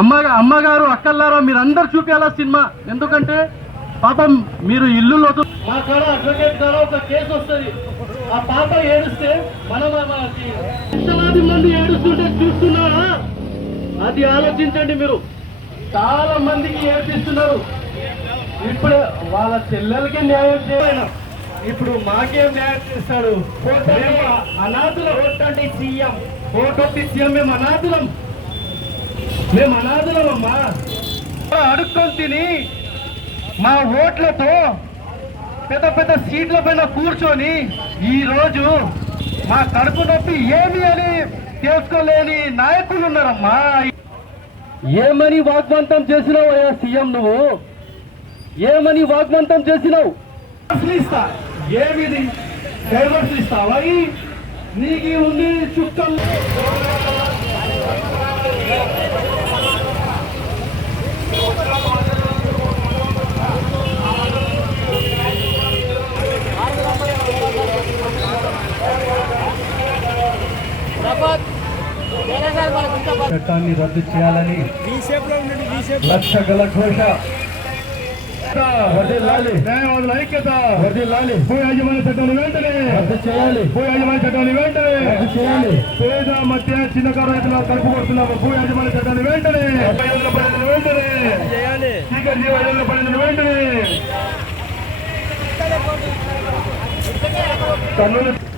అమ్మగారు అక్కల్లారో మీరందరూ చూపించాలా సినిమా. ఎందుకంటే పాపం మీరు ఇల్లులో మా కాడ అడ్వకేట్ గారు ఒక కేసు వస్తుంది, ఆ పాప ఏడుస్తే మనం ఎంతలాది మంది ఏడుస్తుంటే చూస్తున్నారా, అది ఆలోచించండి మీరు. చాలా మందికి ఏడిపిస్తున్నారు. ఇప్పుడు వాళ్ళ చెల్లెలకి న్యాయం చేయను, ఇప్పుడు మాకేం న్యాయం చేస్తాడు? అనాథుల ఓటండి సీఎం, ఓటొట్టి సీఎం. మేము అనాథులమమ్మా. అడుక్కొని తిని మా ఓట్లతో పెద్ద పెద్ద సీట్ల పైన కూర్చొని ఈరోజు మా కడుపు నొప్పి ఏమి అని తెలుసుకోలేని నాయకులు ఉన్నారమ్మా. ఏమని వాగ్వంతం చేసినావు అయ్యా సీఎం? నువ్వు ఏమని వాగ్వంతం చేసినావు? ఇస్తా ఏమిది డైవర్స్ ఇస్తావా? నీకు ఉంది చుక్కలు. చట్టాన్ని రద్దు చేయాలని లక్షల ఘోష, న్యాయవాదుల ఐక్యత, భూ యాజమాన్య చట్టాన్ని వెంటనే రద్దు చేయాలి. భూ యాజమాన్య చట్టాన్ని వెంటనే రద్దు చేయాలి. పేద మధ్య చిన్నకారు రైతుల కడుపు కొడుతున్న భూ యాజమాన్య చట్టాన్ని వెంటనే వెంటనే చీకటి జీవాల పడిన వెంటనే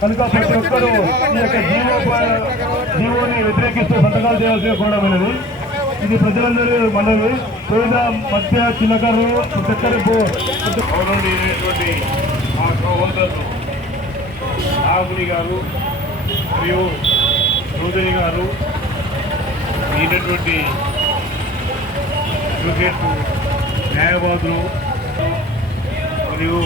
కనుక ప్రతి ఒక్కరూ ఈ యొక్క జీవోని వ్యతిరేకిస్తూ సంతకాలు చేయాల్సిన కోరడమైనది. ఇది ప్రజలందరూ మనవి. పేద మధ్య చిన్నకారు ప్రతి గౌరవనీయులైనటువంటి మా సహోదరులు నాగుని గారు మరియు చౌదరి గారు అయినటువంటి అడ్వకేట్ న్యాయవాదులు మరియు